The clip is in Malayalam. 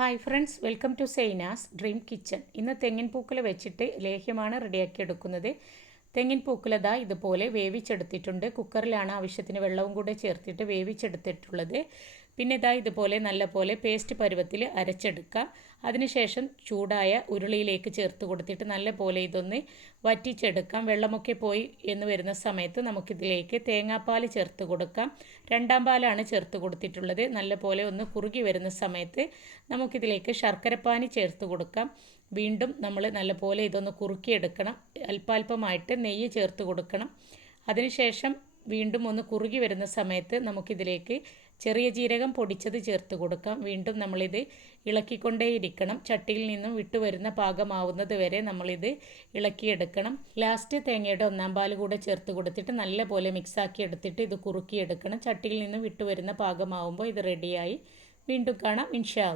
Hi friends welcome to Sainas dream kitchen ഇന്ന് തെങ്ങിൻ പൂക്കൾ വെച്ചിട്ട് ലേഹ്യമാണ് റെഡിയാക്കി എടുക്കുന്നത്. തെങ്ങിൻ പൂക്കുലത ഇതുപോലെ വേവിച്ചെടുത്തിട്ടുണ്ട്. കുക്കറിലാണ് ആവശ്യത്തിന് വെള്ളവും കൂടെ ചേർത്തിട്ട് വേവിച്ചെടുത്തിട്ടുള്ളത്. പിന്നെ ഇതാ ഇതുപോലെ നല്ല പോലെ പേസ്റ്റ് പരുവത്തിൽ അരച്ചെടുക്കുക അതിനുശേഷം ചൂടായ ഉരുളിയിലേക്ക് ചേർത്ത് കൊടുത്തിട്ട് നല്ല പോലെ ഇതൊന്ന് വറ്റിച്ചെടുക്കാം. വെള്ളമൊക്കെ പോയി എന്ന് വരുന്ന സമയത്ത് നമുക്കിതിലേക്ക് തേങ്ങാപ്പാൽ ചേർത്ത് കൊടുക്കാം. രണ്ടാം പാലാണ് ചേർത്ത് കൊടുത്തിട്ടുള്ളത്. നല്ല പോലെ ഒന്ന് കുറുകി വരുന്ന സമയത്ത് നമുക്കിതിലേക്ക് ശർക്കരപ്പാനി ചേർത്ത് കൊടുക്കാം. വീണ്ടും നമ്മൾ നല്ലപോലെ ഇതൊന്ന് കുറുക്കിയെടുക്കണം. അല്പാൽപമായിട്ട് നെയ്യ് ചേർത്ത് കൊടുക്കണം. അതിനുശേഷം വീണ്ടും ഒന്ന് കുറുകി വരുന്ന സമയത്ത് നമുക്കിതിലേക്ക് ചെറിയ ജീരകം പൊടിച്ചത് ചേർത്ത് കൊടുക്കാം. വീണ്ടും നമ്മളിത് ഇളക്കിക്കൊണ്ടേയിരിക്കണം. ചട്ടിയിൽ നിന്നും വിട്ടുവരുന്ന പാകമാവുന്നത് വരെ നമ്മളിത് ഇളക്കിയെടുക്കണം. ലാസ്റ്റ് തേങ്ങയുടെ ഒന്നാം പാൽ കൂടെ ചേർത്ത് കൊടുത്തിട്ട് നല്ലപോലെ മിക്സാക്കി എടുത്തിട്ട് ഇത് കുറുക്കിയെടുക്കണം. ചട്ടിയിൽ നിന്നും വിട്ടുവരുന്ന പാകമാവുമ്പോൾ ഇത് റെഡിയായി വീണ്ടും കാണാം. ഇൻഷാ